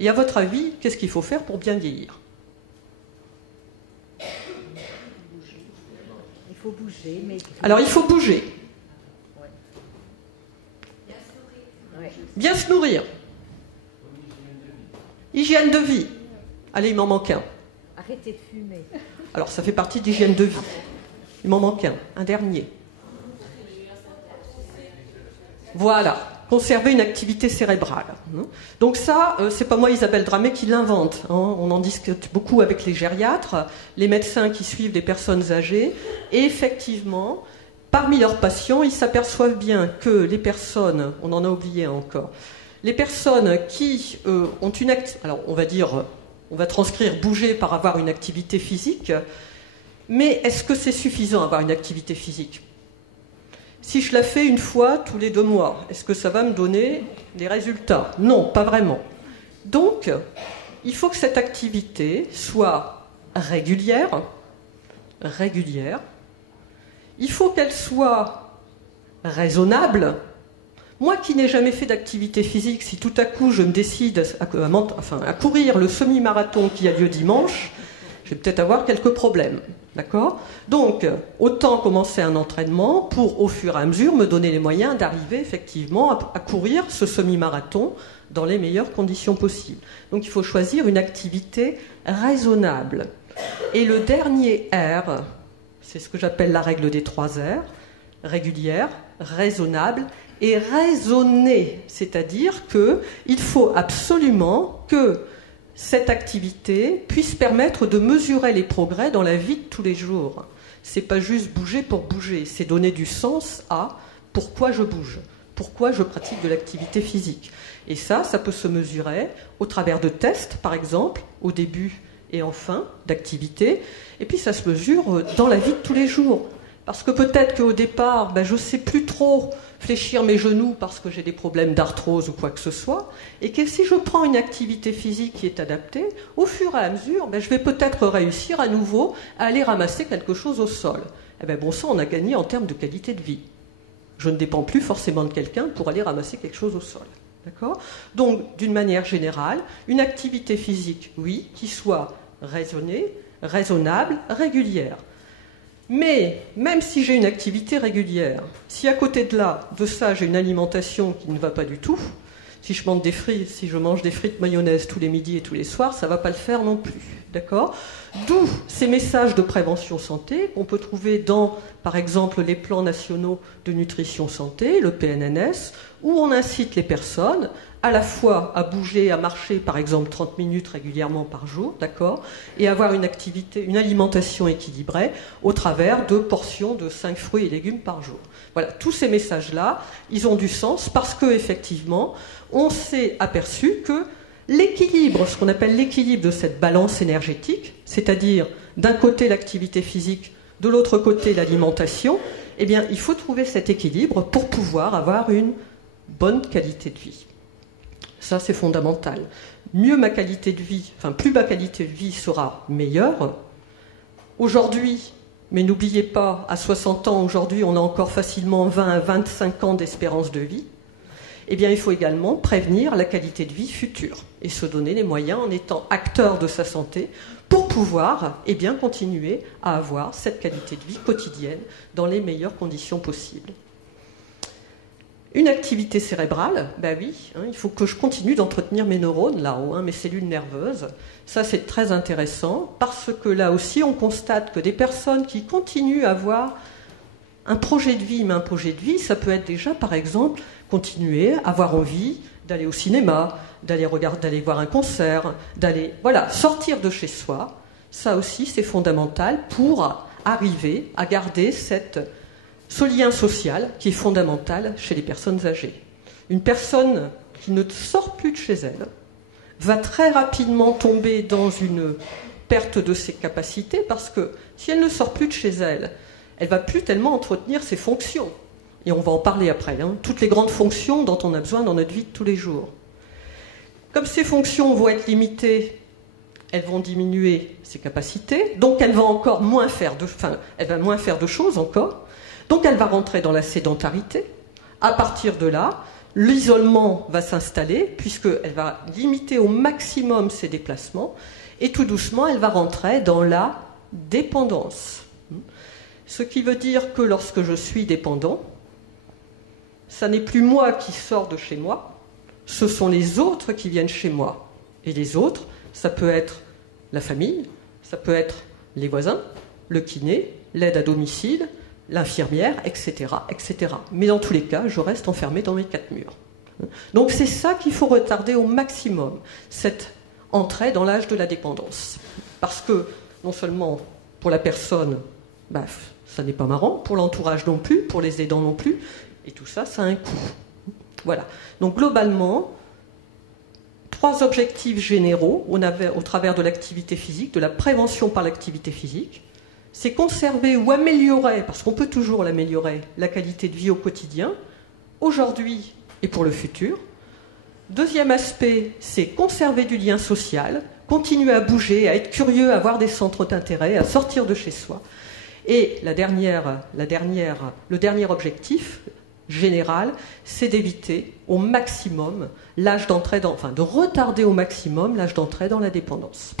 Et à votre avis, qu'est-ce qu'il faut faire pour bien vieillir? Il faut bouger, mais... Alors, il faut bouger. Ouais. Bien se nourrir. Hygiène de vie. Allez, il m'en manque un. Arrêtez de fumer. Alors, ça fait partie de l'hygiène de vie. Il m'en manque un dernier. Voilà, conserver une activité cérébrale. Donc ça, c'est pas moi Isabelle Dramé qui l'invente. On en discute beaucoup avec les gériatres, les médecins qui suivent des personnes âgées. Et effectivement, parmi leurs patients, ils s'aperçoivent bien que les personnes, on en a oublié encore, les personnes qui ont une activité, alors on va dire, on va transcrire bouger par avoir une activité physique, mais est-ce que c'est suffisant avoir une activité physique ? Si je la fais une fois tous les 2 mois, est-ce que ça va me donner des résultats? Non, pas vraiment. Donc, il faut que cette activité soit régulière. Il faut qu'elle soit raisonnable. Moi qui n'ai jamais fait d'activité physique, si tout à coup je me décide à courir le semi-marathon qui a lieu dimanche, je vais peut-être avoir quelques problèmes. D'accord ? Donc, autant commencer un entraînement pour, au fur et à mesure, me donner les moyens d'arriver effectivement à courir ce semi-marathon dans les meilleures conditions possibles. Donc, il faut choisir une activité raisonnable. Et le dernier R, c'est ce que j'appelle la règle des 3 R, régulière, raisonnable et raisonnée. C'est-à-dire qu'il faut absolument que cette activité puisse permettre de mesurer les progrès dans la vie de tous les jours. C'est pas juste bouger pour bouger, c'est donner du sens à pourquoi je bouge, pourquoi je pratique de l'activité physique. Et ça peut se mesurer au travers de tests, par exemple, au début et en fin d'activité, et puis ça se mesure dans la vie de tous les jours. Parce que peut-être qu'au départ, je ne sais plus trop fléchir mes genoux parce que j'ai des problèmes d'arthrose ou quoi que ce soit, et que si je prends une activité physique qui est adaptée, au fur et à mesure, je vais peut-être réussir à nouveau à aller ramasser quelque chose au sol. Ça, on a gagné en termes de qualité de vie. Je ne dépends plus forcément de quelqu'un pour aller ramasser quelque chose au sol. D'accord ? Donc, d'une manière générale, une activité physique, oui, qui soit raisonnée, raisonnable, régulière. Mais même si j'ai une activité régulière, si à côté de ça j'ai une alimentation qui ne va pas du tout, si je mange des frites mayonnaise tous les midis et tous les soirs, ça ne va pas le faire non plus. D'accord ? D'où ces messages de prévention santé qu'on peut trouver dans, par exemple, les plans nationaux de nutrition santé, le PNNS, où on incite les personnes à la fois à bouger, à marcher, par exemple 30 minutes régulièrement par jour, d'accord, et avoir une alimentation équilibrée au travers de portions de 5 fruits et légumes par jour. Voilà, tous ces messages-là, ils ont du sens parce qu'effectivement, on s'est aperçu que l'équilibre, ce qu'on appelle l'équilibre de cette balance énergétique, c'est-à-dire d'un côté l'activité physique, de l'autre côté l'alimentation, eh bien, il faut trouver cet équilibre pour pouvoir avoir une bonne qualité de vie. Ça, c'est fondamental. Plus ma qualité de vie sera meilleure. Aujourd'hui, mais n'oubliez pas, à 60 ans, aujourd'hui, on a encore facilement 20 à 25 ans d'espérance de vie. Eh bien, il faut également prévenir la qualité de vie future et se donner les moyens en étant acteur de sa santé pour pouvoir continuer à avoir cette qualité de vie quotidienne dans les meilleures conditions possibles. Une activité cérébrale, il faut que je continue d'entretenir mes neurones là-haut, mes cellules nerveuses. Ça, c'est très intéressant parce que là aussi, on constate que des personnes qui continuent à avoir un projet de vie, ça peut être déjà, par exemple, continuer à avoir envie d'aller au cinéma, d'aller voir un concert, sortir de chez soi. Ça aussi, c'est fondamental pour arriver à garder ce lien social qui est fondamental chez les personnes âgées. Une personne qui ne sort plus de chez elle va très rapidement tomber dans une perte de ses capacités parce que si elle ne sort plus de chez elle, elle ne va plus tellement entretenir ses fonctions. Et on va en parler après, toutes les grandes fonctions dont on a besoin dans notre vie de tous les jours. Comme ces fonctions vont être limitées, elles vont diminuer ses capacités, donc elle va encore moins faire de choses encore. Donc elle va rentrer dans la sédentarité. À partir de là, l'isolement va s'installer, puisqu'elle va limiter au maximum ses déplacements, et tout doucement, elle va rentrer dans la dépendance. Ce qui veut dire que lorsque je suis dépendant, ça n'est plus moi qui sors de chez moi, ce sont les autres qui viennent chez moi. Et les autres, ça peut être la famille, ça peut être les voisins, le kiné, l'aide à domicile, l'infirmière, etc., etc. Mais dans tous les cas, je reste enfermé dans mes 4 murs. Donc c'est ça qu'il faut retarder au maximum, cette entrée dans l'âge de la dépendance. Parce que, non seulement pour la personne, ça n'est pas marrant, pour l'entourage non plus, pour les aidants non plus, et tout ça, ça a un coût. Voilà. Donc globalement, 3 objectifs généraux au travers de l'activité physique, de la prévention par l'activité physique. C'est conserver ou améliorer, parce qu'on peut toujours l'améliorer, la qualité de vie au quotidien, aujourd'hui et pour le futur. Deuxième aspect, c'est conserver du lien social, continuer à bouger, à être curieux, à avoir des centres d'intérêt, à sortir de chez soi. Et le dernier objectif général, c'est d'éviter au maximum l'âge d'entrée de retarder au maximum l'âge d'entrée dans la dépendance.